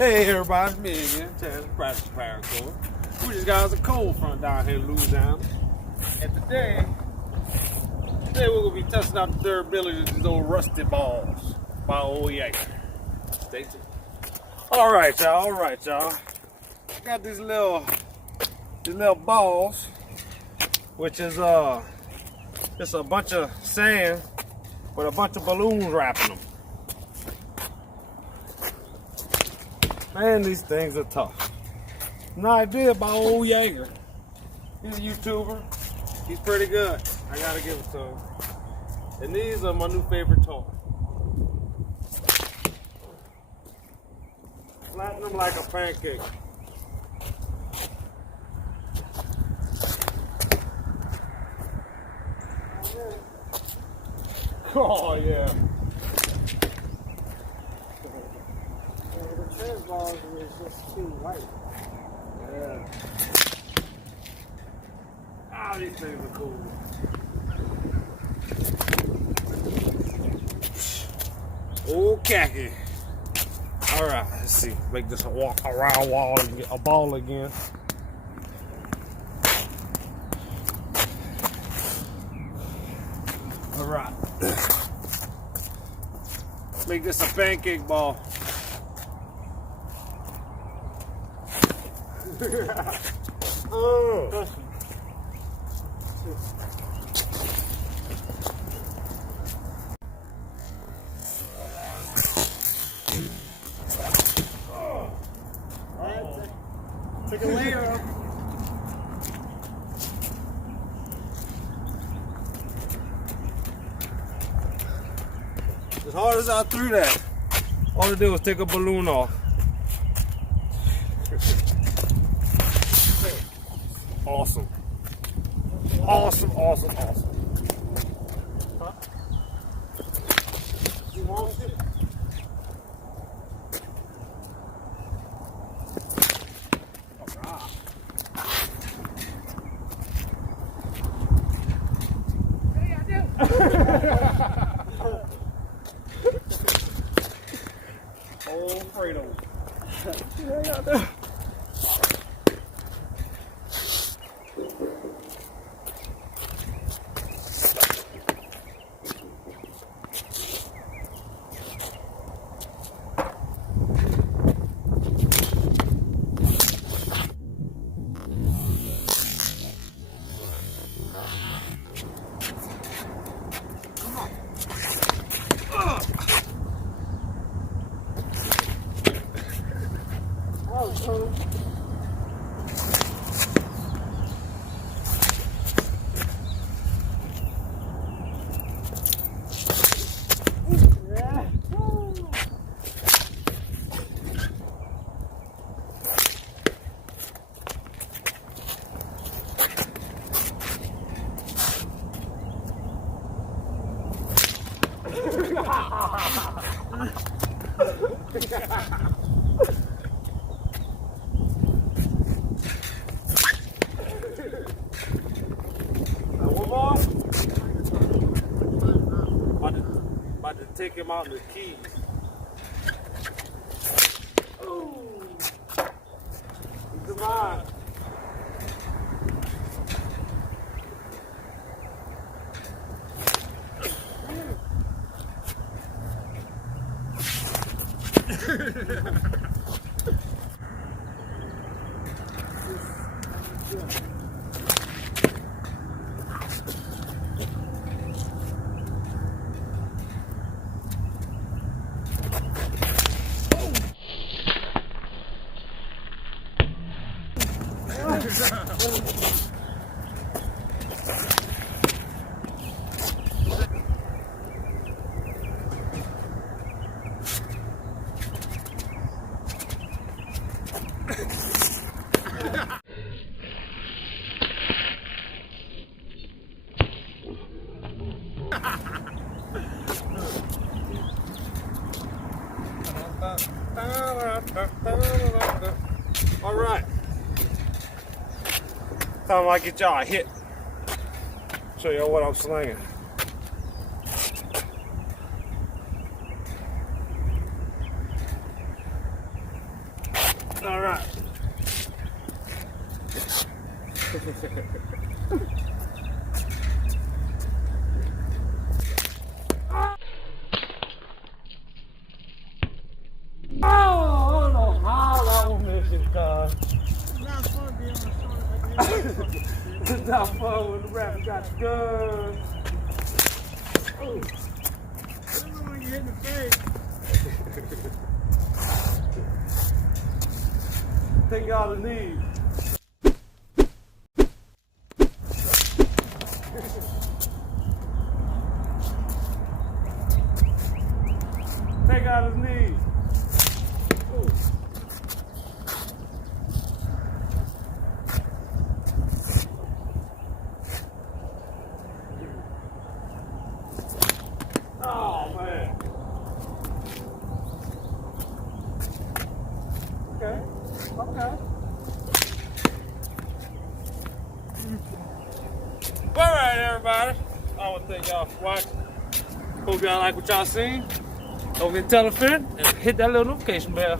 Hey everybody, it's me again, Chaz, practice Paracord. We just got us a cold front down here in Louisiana. And today we're gonna be testing out the durability of these old Rusty balls by old Jaegoor. Stay tuned. Alright y'all. Got these little balls, which is just a bunch of sand with a bunch of balloons wrapping them. Man, these things are tough. An idea by old Jaegoor. He's a YouTuber. He's pretty good. I gotta give it to him. And these are my new favorite toy. Flatten them like a pancake. Oh yeah. The balls is just too light. Yeah. Ah, these things are cool. Old khaki. Alright, let's see. Make this a walk around wall and get a ball again. Alright. Make this a pancake ball. Oh. Take a layer up. As hard as I threw that, all I did was take a balloon off. Awesome. Awesome. Huh? You want it? Alright. Hey, I do. Old Fredo. Yeah, I do. About to take him out in the keys. Ooh. Come on. All right. Time I get y'all a hit. Show y'all what I'm slinging. All right. Oh, I don't know how that one missed it, cuz. It's not fun being on a short like It's not fun when the rapper got the gun. Oh. Remember when you hit in the face? Take out his knees. Take out his knees. Ooh. Oh man. Okay. Okay. All right, everybody. I want to thank y'all for watching. Hope y'all like what y'all seen. Don't forget to tell a friend and hit that little notification bell.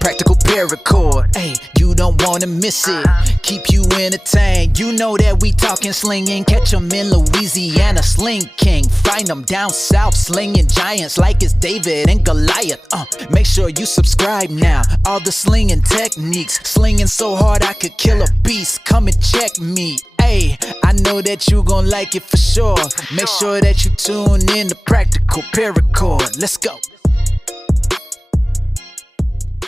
Practical paracord, ayy, you don't wanna miss it. Keep you entertained, you know that we talking slinging. Catch 'em in Louisiana, Sling King. Find 'em down south, slinging giants like it's David and Goliath. Make sure you subscribe now. All the slinging techniques, slinging so hard I could kill a beast. Come and check me. Hey, I know that you gon' like it for sure. Make sure that you tune in to Practical Paracord. Let's go.